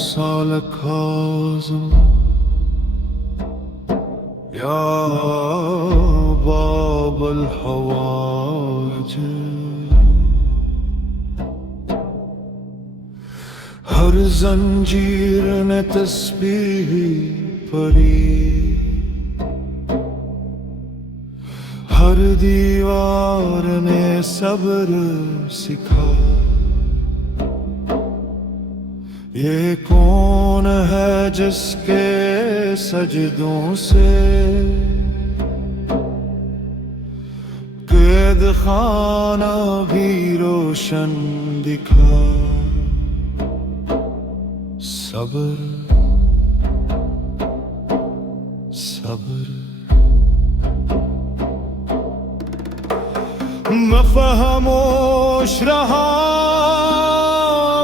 موسى الكاظم يا باب الحوائج हर जंजीर ने तस्बीह पढ़ी, हर दीवार ने सब्र सिखा। ये कौन है जिसके सजदों से कैद खाना भी रोशन दिखा। सब्र सब्र मैं खामोश रहा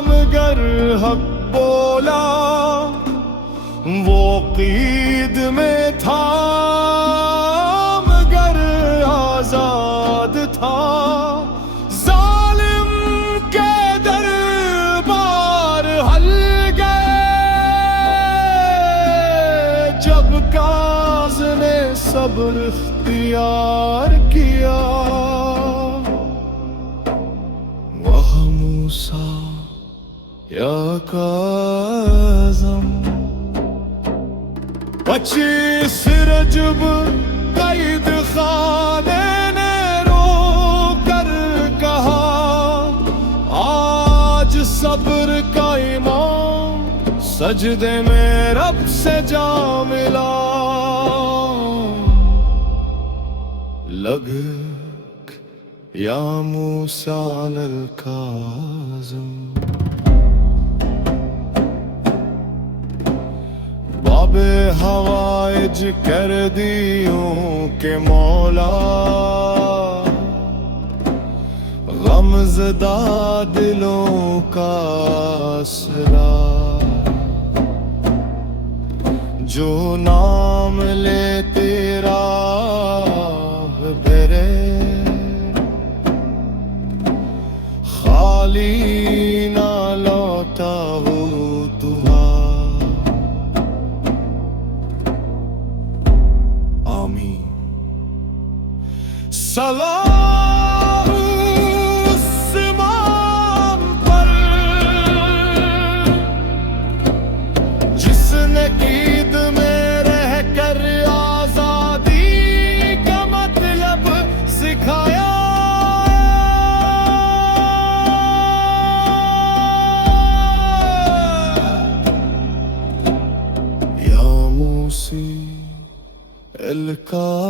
मगर हक बोला, वो क़ीद में था मगर आजाद था। जालिम के दरबार हल जब काज़ ने सब्र इख्तियार किया। वह मूसा या काज़म 25 रजब कैद खाने ने रो कर कहा, आज सब्र का इमाम सजदे में रब से जा मिला। लग या मूसा अल काज़म बाबे हवाइज कर दियों के मौला, गमज़दा दिलों का आसरा। जो नाम ले तेरा बेरे खाली ना लौटा हो तुहार। आमीन। सलाम उस इमाम पर जिसने ईद में रह कर आजादी का मतलब सिखाया। या मूसी अल काज़म